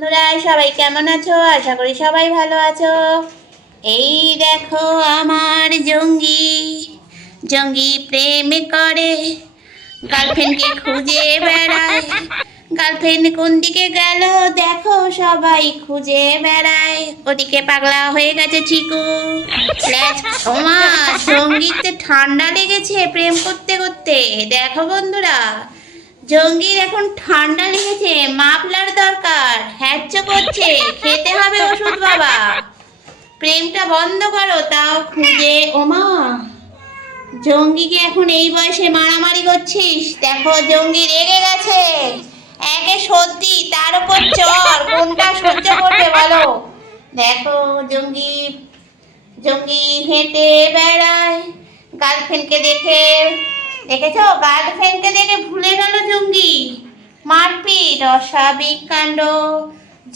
বন্ধুরা সবাই কেমন আছো? আশা করি সবাই ভালো আছো। এই দেখো আমার জঙ্গি জঙ্গি প্রেম করে, গার্লফ্রেন্ডকে খুঁজে বেড়ায়। গার্লফ্রেন্ড কোন দিকে গেল দেখো, সবাই খুঁজে বেড়ায়। ওদিকে পাগলা হয়ে গেছে চিকু। ওমা, জঙ্গিতে ঠান্ডা লেগেছে প্রেম করতে করতে। দেখো বন্ধুরা, জঙ্গির এখন ঠান্ডা লেগেছে, মাফলার দরকার, হ্যাচ্চ করছে, খেতে হবে ওষুধ বাবা। প্রেমটা বন্ধ করো, তাও খুঁজে। ওমা, জঙ্গিকে এখন এই বয়সে মারামারি করছিস? দেখো জঙ্গি রেগে গেছে। একে সর্দি, তার উপর জ্বর, কোনটা সহ্য করবে বলো? দেখো জঙ্গি জঙ্গি হেঁটে বেড়ায়। গার্লফ্রেন্ডকে দেখে, দেখেছো, গার্লফ্রেন্ডকে দেখে ভুলে গেল জঙ্গি। মারপিট, অস্বাভাবিক কাণ্ড।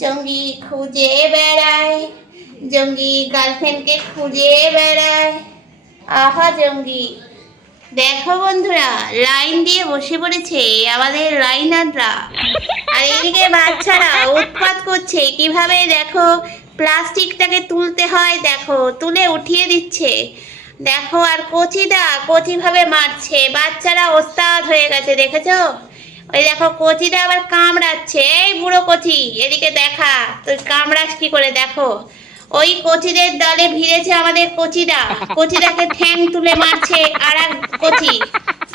জঙ্গি খুঁজে বেড়ায়, জঙ্গি গার্লফ্রেন্ডকে খুঁজে বেড়ায়। আহা জঙ্গি। দেখো বন্ধুরা, লাইন দিয়ে বসে পড়েছে আমাদের লাইনাররা। আর এদিকে বাচ্চারা উৎপাত করছে কিভাবে, দেখো প্লাস্টিকটাকে তুলতে হয়, দেখো তুলে উঠিয়ে দিচ্ছে। দেখো আর কচিদা কচিভাবে মারছে, বাচ্চারা ওস্তাদ হয়ে গেছে, দেখেছো? ওই দেখো কচিদা আবার কামড়াচ্ছে। এই বুড়ো কচি, এদিকে দেখা, তুই কামড়াস কি করে? দেখো ওই কচিদের দলে ভিড়েছে আমাদের কচিদা। কচিদাকে ঠ্যাং তুলে মারছে আর এক কচি।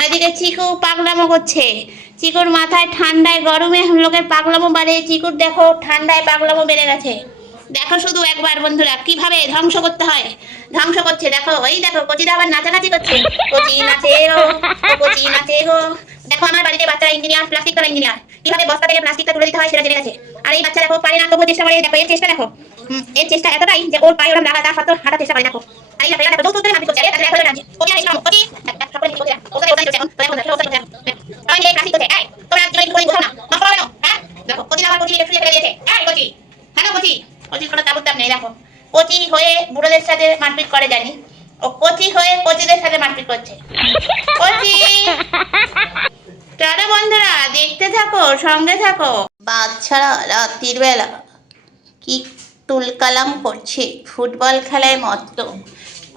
এদিকে চিকু পাগলামো করছে। চিকুর মাথায় ঠান্ডায় গরমে লোকের পাগলামো বাড়ে, চিকুর দেখো ঠান্ডায় পাগলামো বেড়ে গেছে। দেখো শুধু একবার বন্ধুরা কিভাবে ধ্বংস করতে হয়, ধ্বংস করছে। দেখো ওই দেখো কচিদা আবার নাচানাচি করছে। কচি নাচে গো, কচি নাচে গো। দেখো আমার বাড়িতে বাচ্চারা ইঞ্জিনিয়ার, প্লাস্টিক কালা ইঞ্জিনিয়ার, কিভাবে বস্তা থেকে প্লাস্টিকটা তুলে দিতে হয় সেটা জেনে গেছে। আর এই বাচ্চা দেখো পারে না, তবুও চেষ্টা করে। দেখো এর চেষ্টা দেখো, এর চেষ্টা এতটাই যে ওর পায়ে ওরকম লাগা, তার সত্ত্বেও হাঁটার চেষ্টা করে। দেখো আর এই দেখো যৌতুক করে মারপিট করছে। আরে তাহলে এখন জানছি কচি আর ইসলাম কচি সকলে মিলে ওখানে ওখানে চলছে। এখন দেখো দেখো ওখানে চলছে। সবাই মিলে ক্লাসিক করছে। এই তোমরা জয়েন করে বসো না, নষ্ট হবে না। হ্যাঁ দেখো কচি আবার কচি একটু ফেলে দিয়েছে। এই কচি, হ্যালো কচি। কচির কোনো তাবুক নেই। দেখো কচি হয়ে বুড়োদের সাথে মারপিট করে জানি, ও কচি হয়ে কচিদের সাথে মারপিট করছে। কচি টাটা বন্ধুরা, দেখতে থাকো, সঙ্গে থাকো। বাচ্চারা রাত্রির বেলা কি তুলকালাম করছে, ফুটবল খেলায় মত্ত।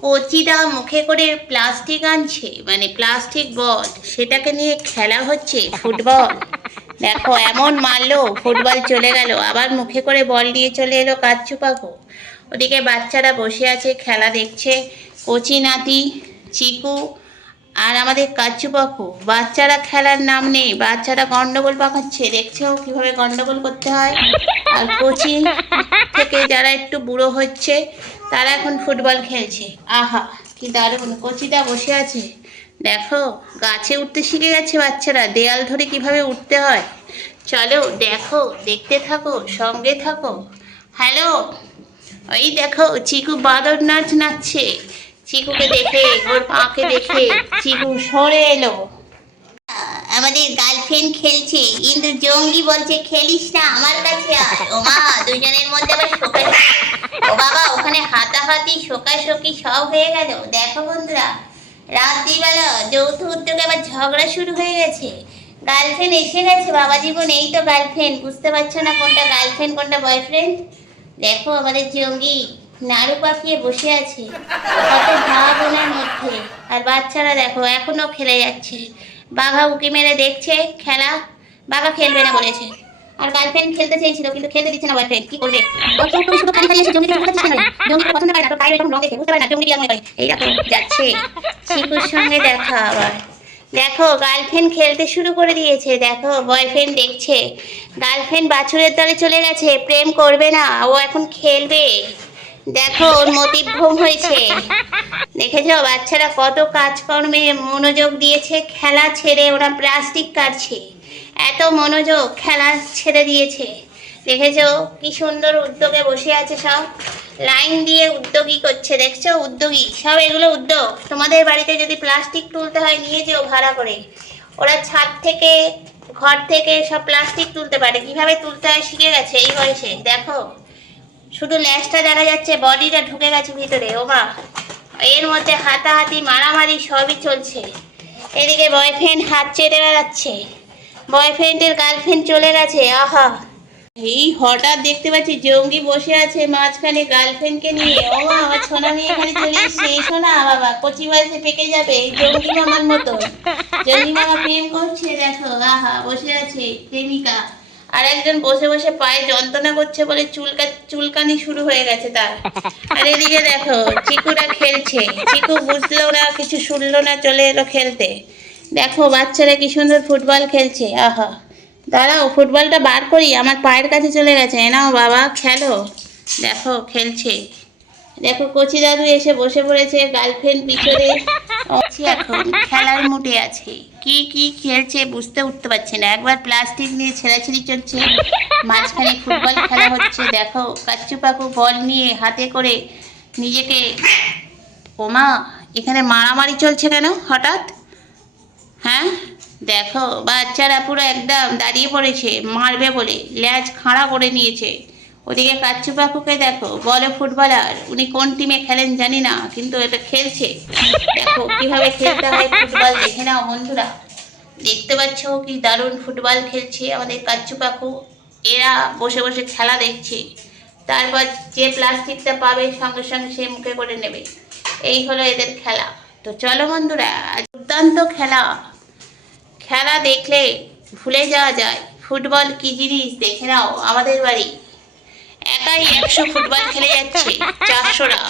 কচিদা মুখে করে প্লাস্টিক আনছে, মানে প্লাস্টিক বল, সেটাকে নিয়ে খেলা হচ্ছে ফুটবল। দেখো এমন মারলো, ফুটবল চলে গেল, আবার মুখে করে বল নিয়ে চলে এলো কাচ্চু পাকো। ওদিকে বাচ্চারা বসে আছে, খেলা দেখছে। কচি নাতি, চিকু আর আমাদের কাচ্চু পাকু। বাচ্চারা খেলার নাম নেই, বাচ্চারা গন্ডগোল পাকাচ্ছে। দেখছো কিভাবে গন্ডগোল করতে হয়। আর কচি থেকে যারা একটু বুড়ো হচ্ছে তারা এখন ফুটবল খেলছে। আহা কি দারুণ, কচিটা বসে আছে। দেখো গাছে উঠতে শিখে গেছে বাচ্চারা, দেয়াল ধরে কিভাবে উঠতে হয়। চলো দেখো, দেখতে থাকো, সঙ্গে থাকো। হ্যালো, ওই দেখো চিকু বাদর নাচ নাচছে। চিকুকে দেখে, ওর পাকে দেখে চিকু সরে এলো। আমাদের গার্লফ্রেন্ড খেলছে, কিন্তু জঙ্গি বলছে খেলিস না, আমার কাছে আয়। ও মা, দুজনের মধ্যে আবার শোকা, ও বাবা, ওখানে হাতাহাতি শোকাশোকি সব হয়ে গেল। দেখো বন্ধুরা, রাত্রিবেলা যৌথ উদ্যোগে আবার ঝগড়া শুরু হয়ে গেছে। গার্লফ্রেন্ড এসে গেছে বাবা জীবন, এই তো গার্লফ্রেন্ড, বুঝতে পারছো না কোনটা গার্লফ্রেন্ড কোনটা বয়ফ্রেন্ড। দেখো আমাদের জঙ্গি নাড়ু পাকিয়ে বসে আছে, কত ভাব ওনার মধ্যে। আর বাচ্চারা দেখো এখনো খেলে যাচ্ছে। বাঘা উঁকি মেরে দেখছে খেলা, বাঘা খেলবে না বলেছে। আর গার্লফ্রেন্ড খেলতে চেয়েছিল কিন্তু খেলতে দিচ্ছে না বয়ফ্রেন্ড, কি করবে? ও তো শুধু খালি খালি এসে জঙ্গিকে শুনতে চায় না, জঙ্গিকে পছন্দ করে না, তো পায়ে এরকম রং দেখে বুঝতে পারে না জঙ্গি কি মনে করে। এই দেখো যাচ্ছে, চিকুর সঙ্গে দেখা আবার। দেখো গার্লফ্রেন্ড খেলতে শুরু করে দিয়েছে, দেখো বয়ফ্রেন্ড দেখছে। গার্লফ্রেন্ড বাছুরের দলে চলে গেছে, প্রেম করবে না, ও এখন খেলবে। দেখো ওর মতিভ্রম হয়েছে। দেখেছো বাচ্চারা কত কাজকর্মে মনোযোগ দিয়েছে, খেলা ছেড়ে ওরা প্লাস্টিক কাটছে। এত মনোযোগ, খেলা ছেড়ে দিয়েছে। দেখেছো কি সুন্দর উদ্যোগে বসে আছে, সব লাইন দিয়ে উদ্যোগী করছে। দেখছো উদ্যোগী সব, এগুলো উদ্যোগ। তোমাদের বাড়িতে যদি প্লাস্টিক তুলতে হয় নিয়ে যেও ভাড়া করে। ওরা ছাদ থেকে, ঘর থেকে সব প্লাস্টিক তুলতে পারে, কিভাবে তুলতে হয় শিখে গেছে এই বয়সে। দেখো শুধু ল্যাজটা দেখা যাচ্ছে, বডিটা ঢুকে গেছে ভিতরে। ও মা, এর মধ্যে হাতাহাতি মারামারি সবই চলছে। এদিকে বয়ফ্রেন্ড হাত চেটে বেড়াচ্ছে, বয়ফ্রেন্ডের গার্লফ্রেন্ড চলে গেছে। আহা এই হঠাৎ দেখতে পাচ্ছি জঙ্গি বসে আছে মাঝখানে গার্লফ্রেন্ডকে নিয়ে। ও মা, আমার সোনা মেয়ে এখানে চলে এসছে। এই সোনা বাবা, কচি বয়সে পেকে যাবে এই জঙ্গি মামার মতো। জঙ্গি মামা প্রেম করছে, দেখো আহা বসে আছে প্রেমিকা। আর একজন বসে বসে পায়ে যন্ত্রণা করছে বলে চুলকানি শুরু হয়ে গেছে তার। আর এদিকে দেখো চিকুরা খেলছে। চিকু বুঝলো না, কিছু শুনলো না, চলে এলো খেলতে। দেখো বাচ্চারা কি সুন্দর ফুটবল খেলছে। আহা, দাঁড়াও ফুটবলটা বার করি, আমার পায়ের কাছে চলে গেছে। নাও বাবা খেলো। দেখো খেলছে। দেখো কচি দাদু এসে বসে পড়েছে, গার্লফ্রেন্ড পিছনে। এখন খেলার মুডে আছে। কি কি খেলছে বুঝতে উঠতে পারছে না। একবার প্লাস্টিক নিয়ে ছেঁড়াছিড়ি চলছে, মাঝখানে ফুটবল খেলা হচ্ছে। দেখো কাচ্চু পাকু বল নিয়ে হাতে করে নিজেকে। ওমা, এখানে মারামারি চলছে কেন হঠাৎ? হ্যাঁ, দেখো বাচ্চারা পুরো একদম দাঁড়িয়ে পড়েছে মারবে বলে, ল্যাজ খাড়া করে নিয়েছে। ওদিকে কাচ্চু পাকুকে দেখো, বলে ফুটবলার, উনি কোন টিমে খেলেন জানি না, কিন্তু এটা খেলছে। দেখো কিভাবে খেলতে হয় ফুটবল, দেখে নাও বন্ধুরা। দেখতে পাচ্ছ কি দারুণ ফুটবল খেলছে আমাদের কাচ্চু পাকু। এরা বসে বসে খেলা দেখছে। তারপর যে প্লাস্টিকটা পাবে সঙ্গে সঙ্গে সে মুখে করে নেবে। এই হলো এদের খেলা। তো চলো বন্ধুরা, দুর্দান্ত খেলা। খেলা দেখলে ভুলে যাওয়া যায় ফুটবল কি জিনিস। দেখে নাও আমাদের বাড়ি একাই 100 ফুটবল খেলে যাচ্ছে 400রা।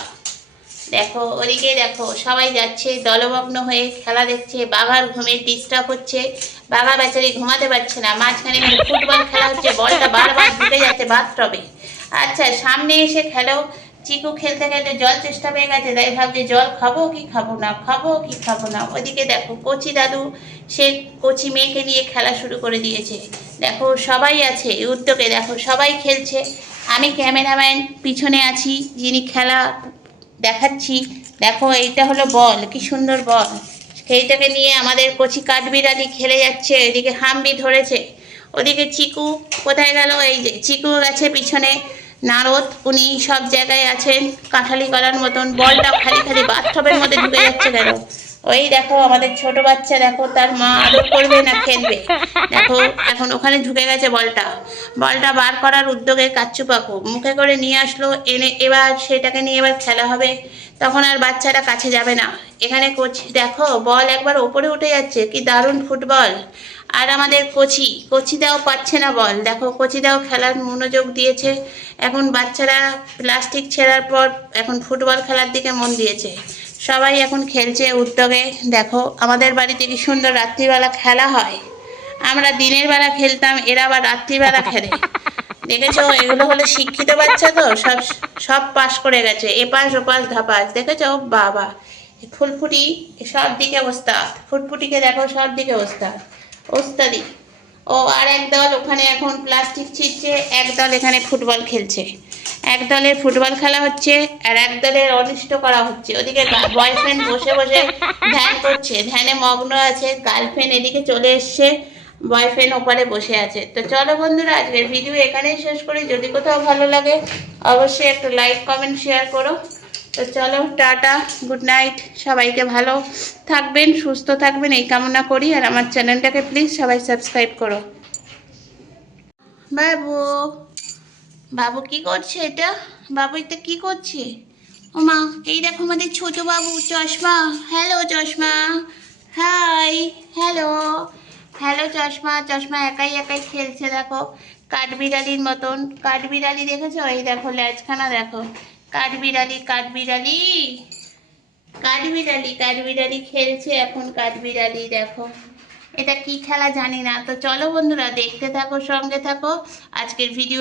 দেখো ওদিকে দেখো সবাই যাচ্ছে দলমগ্ন হয়ে খেলা দেখছে। বাঘার ঘুমের ডিস্টার্ব হচ্ছে, বাঘা বেচারি ঘুমাতে পারছে না। মাঝখানে ফুটবল খেলা হচ্ছে, বলটা বারবার ঢুকে যাচ্ছে বাথটবে। আচ্ছা সামনে এসে খেলো। চিকু খেলতে খেলতে জল চেষ্টা পেয়ে গেছে, তাই ভাবছে জল খাবো কি খাবো না, খাবো কি খাবো না। ওইদিকে দেখো কচি দাদু সে কচি মেয়েকে নিয়ে খেলা শুরু করে দিয়েছে। দেখো সবাই আছে উদ্যোগে, দেখো সবাই খেলছে। আমি ক্যামেরাম্যান পিছনে আছি, যিনি খেলা দেখাচ্ছি। দেখো এইটা হলো বল, কি সুন্দর বল। সেইটাকে নিয়ে আমাদের কচি কাঠবিড়ালি খেলে যাচ্ছে। এদিকে হাম্বি ধরেছে। ওদিকে চিকু কোথায় গেল? এই যে চিকু গেছে পিছনে। নারদ উনি সব জায়গায় আছেন কাঁঠালি করার মতন। বলটা খালি খালি বাথটবের মধ্যে ঢুকে যাচ্ছে কেন? ওই দেখো আমাদের ছোট বাচ্চা, দেখো তার মা আদর করবে না খেলবে। দেখো এখন ওখানে ঢুকে গেছে বলটা। বলটা বার করার উদ্যোগে কাচ্চু পাকু মুখে করে নিয়ে আসলো, এনে এবার সেটাকে নিয়ে এবার খেলা হবে। তখন আর বাচ্চারা কাছে যাবে না। এখানে কচি দেখো বল একবার ওপরে উঠে যাচ্ছে, কি দারুণ ফুটবল। আর আমাদের কচিদাও পাচ্ছে না বল। দেখো কচিদাও খেলার মনোযোগ দিয়েছে। এখন বাচ্চারা প্লাস্টিক ছেঁড়ার পর এখন ফুটবল খেলার দিকে মন দিয়েছে। সবাই এখন খেলছে উদ্যোগে। দেখো আমাদের বাড়িতে কি সুন্দর রাত্রিবেলা খেলা হয়। আমরা দিনের বেলা খেলতাম, এরা আবার রাত্রিবেলা খেলে। দেখেছো এগুলো হলো শিক্ষিত বাচ্চা, তো সব সব পাস করে গেছে, এপাশ ওপাশ ধাপাস। দেখেছো বাবা, ফুলফুটি সব দিকে ওস্তাদ। ফুটফুটিকে দেখো সব দিকে ওস্তাদ, ওস্তাদি। ও আর একদল ওখানে এখন প্লাস্টিক ছিঁড়ছে, একদল এখানে ফুটবল খেলছে। এক দলের ফুটবল খেলা হচ্ছে আর এক দলের অনিষ্ট করা হচ্ছে। ওদিকে বয়ফ্রেন্ড বসে বসে ধ্যান করছে, ধ্যানে মগ্ন আছে। গার্লফ্রেন্ড এদিকে চলে এসছে, বয়ফ্রেন্ড ওপারে বসে আছে। তো চলো বন্ধুরা, আজকের ভিডিও এখানেই শেষ করি। যদি কোথাও ভালো লাগে অবশ্যই একটা লাইক কমেন্ট শেয়ার করো। তো চলো টাটা, গুড নাইট। সবাইকে ভালো থাকবেন, সুস্থ থাকবেন এই কামনা করি। আর আমার চ্যানেলটাকে প্লিজ সবাই সাবস্ক্রাইব করো। বাবু, বাবু কি করছে এটা? বাবু এটা কি করছে? ও মা, এই দেখো আমাদের ছোট বাবু চশমা। হ্যালো চশমা, হাই। হ্যালো হ্যালো চশমা। চশমা একাই একাই খেলছে দেখো, কাঠবিড়ালির মতন। কাঠবিড়ালি দেখেছো? এই দেখো ল্যাজখানা দেখো। কাঠবিড়ালি কাঠবিড়ালি কাঠবিড়ালি কাঠবিড়ালি খেলছে এখন। কাঠবিড়ালি দেখো, এটা কি খেলা জানি না। তো চলো বন্ধুরা, দেখতে থাকো, সঙ্গে থাকো। আজকের ভিডিও